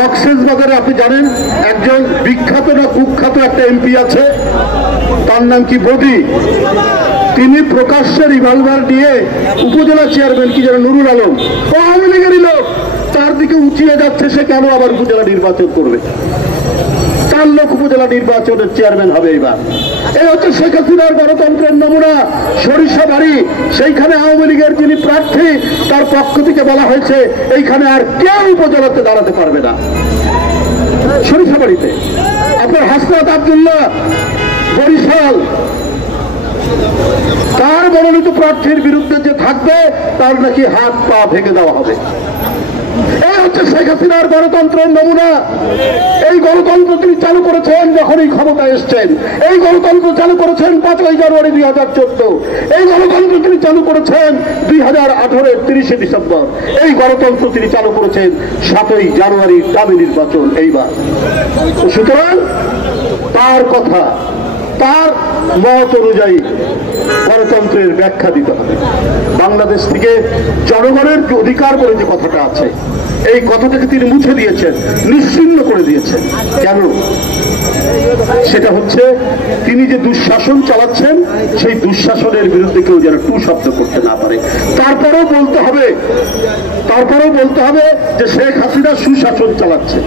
কক্সবাজারে আপনি জানেন একজন বিখ্যাত না কুখ্যাত একটা এমপি আছে, তার নাম কি বডি। তিনি প্রকাশ্যে রিভলভার দিয়ে উপজেলা চেয়ারম্যান কি যেন নুরুল আলম, ও আওয়ামী লীগেরই লোক, তার দিকে উঁচিয়ে যাচ্ছে সে কেন আবার উপজেলা নির্বাচন করবে, তার লোক উপজেলা নির্বাচনের চেয়ারম্যান হবে এবার। এই হচ্ছে শেখ হাসিনার গণতন্ত্রের নমুনা। সরিষাবাড়ি, সেইখানে আওয়ামী লীগের যিনি প্রার্থী তার পক্ষ থেকে বলা হয়েছে এইখানে আর কেউ উপজেলাতে দাঁড়াতে পারবে না। সরিষাবাড়িতে আপনার হাসনাত আব্দুল্লাহ বরিশাল, তার মনোনীত প্রার্থীর বিরুদ্ধে যে থাকবে তার নাকি হাত পা ভেঙে দেওয়া হবে। এই হচ্ছে শেখ হাসিনার গণতন্ত্রের নমুনা। এই গণতন্ত্র তিনি চালু করেছেন যখন এই ক্ষমতায় এসছেন, এই গণতন্ত্র চালু করেছেন 5ই জানুয়ারি 2014, এই গণতন্ত্র তিনি চালু করেছেন 2018-এর 30শে ডিসেম্বর, এই গণতন্ত্র তিনি চালু করেছেন 7ই জানুয়ারি দামি নির্বাচন এইবার। সুতরাং তার কথা, তার মত অনুযায়ী গণতন্ত্রের ব্যাখ্যা দিতে হবে। বাংলাদেশ থেকে জনগণের যে অধিকার বলে যে কথাটা আছে, এই কথাটাকে তিনি মুছে দিয়েছেন, নিশ্চিহ্ন করে দিয়েছেন। কেন? সেটা হচ্ছে তিনি যে দুঃশাসন চালাচ্ছেন সেই দুঃশাসনের বিরুদ্ধে কেউ যেন টু শব্দ করতে না পারে। তারপরেও বলতে হবে যে শেখ হাসিনা সুশাসন চালাচ্ছে,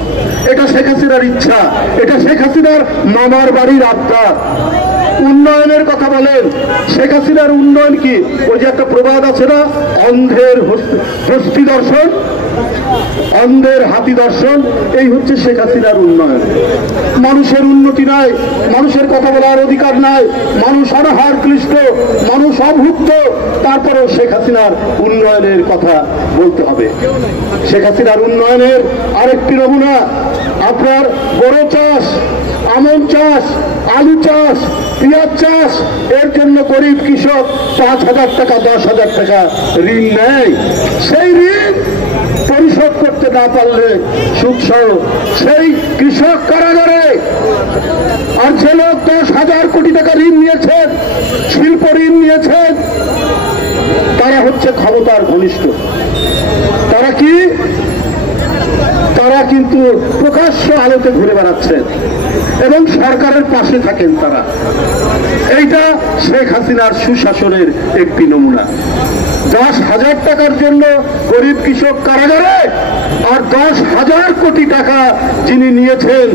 এটা শেখ হাসিনার ইচ্ছা, এটা শেখ হাসিনার মামার বাড়ির আবদার। উন্নয়নের কথা বলেন, শেখ হাসিনার উন্নয়ন কি? ওই যে একটা প্রবাদ আছে না, অন্ধের হস্তি দর্শন, অন্ধের হাতি দর্শন। এই হচ্ছে শেখ হাসিনার উন্নয়ন। মানুষের উন্নতি নাই, মানুষের কথা বলার অধিকার নাই, মানুষ অনাহার ক্লিষ্ট, মানুষ অভুক্ত, তারপরেও শেখ হাসিনার উন্নয়নের কথা বলতে হবে। শেখ হাসিনার উন্নয়নের আরেকটি নমুনা আপনার বড় চাষ, আমন চাষ, আলু চাষ, পেঁয়াজ চাষ, এর জন্য গরিব কৃষক 5,000 টাকা 10,000 টাকা ঋণ নেয়। সেই ঋণ পরিশোধ করতে না পারলে সুদসহ সেই কৃষক কারাগারে। আর যে লোক 10,000 কোটি টাকা ঋণ নিয়েছেন, শিল্প ঋণ নিয়েছেন, তারা হচ্ছে ক্ষমতার ঘনিষ্ঠ। তারা কি? তারা কিন্তু প্রকাশ্য আলোতে ঘুরে বেড়াচ্ছেন এবং সরকারের পাশে থাকেন তারা। এইটা শেখ হাসিনার সুশাসনের একটি নমুনা। 10,000 টাকার জন্য গরিব কৃষক কারাগারে, আর 10,000 কোটি টাকা যিনি নিয়েছেন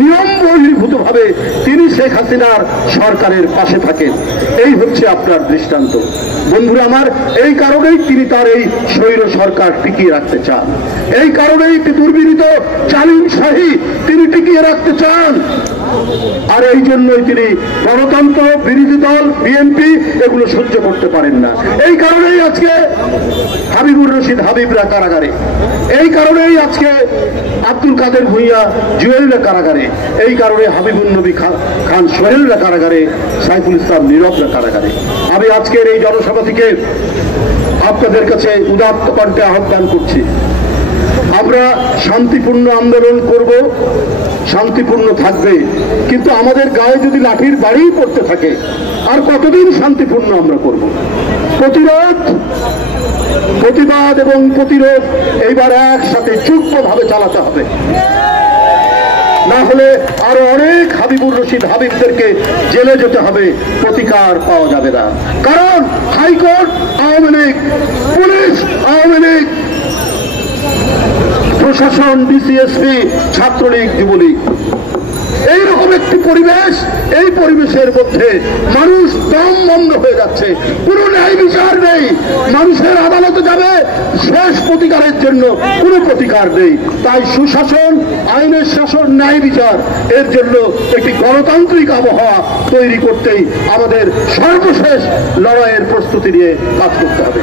নিয়ম বহির্ভূতভাবে, তিনি শেখ হাসিনার সরকারের পাশে থাকেন। এই হচ্ছে আপনার দৃষ্টান্ত। বন্ধুরা আমার, এই কারণেই তিনি তার এই স্বৈর সরকার টিকিয়ে রাখতে চান, এই কারণেই দুর্বিনীত জালিম শাহী তিনি টিকিয়ে রাখতে চান। আর এই জন্যই তিনি গণতন্ত্র বিরোধী দল বিএনপি এগুলো সহ্য করতে পারেন না। এই কারণেই আজকে হাবিবুর রশিদ হাবিবরা কারাগারে, এই কারণেই আজকে আব্দুল কাদের ভূঁইয়া জুয়েলরা কারাগারে, এই কারণে হাবিবুর নবী খান সোহেলরা কারাগারে, সাইফুল ইসলাম নীরবরা কারাগারে। আমি আজকের এই জনসভা থেকে আপনাদের কাছে উদাত্ত কণ্ঠে আহ্বান করছি, আমরা শান্তিপূর্ণ আন্দোলন করব, শান্তিপূর্ণ থাকবে, কিন্তু আমাদের গায়ে যদি লাঠির বাড়ি পড়তে থাকে আর কতদিন শান্তিপূর্ণ আমরা করব? প্রতিবাদ এবং প্রতিরোধ এইবার একসাথে যুগ্মভাবে চালাতে হবে, না হলে আরো অনেক হাবিবুর রশিদ হাবিবদেরকে জেলে যেতে হবে, প্রতিকার পাওয়া যাবে না। কারণ হাইকোর্ট আওয়ামী লীগ, পুলিশ আওয়ামী লীগ, প্রশাসন ডিসিএসপি ছাত্রলীগ যুবলীগ, এইরকম একটি পরিবেশ, এই পরিবেশের মধ্যে মানুষ দম বন্ধ হয়ে যাচ্ছে, কোনো ন্যায় বিচার নেই। মানুষের আদালতে যাবে শেষ প্রতিকারের জন্য, কোনো প্রতিকার নেই। তাই সুশাসন, আইনের শাসন, ন্যায় বিচার, এর জন্য একটি গণতান্ত্রিক আবহাওয়া তৈরি করতেই আমাদের সর্বশেষ লড়াইয়ের প্রস্তুতি নিয়ে কাজ করতে হবে।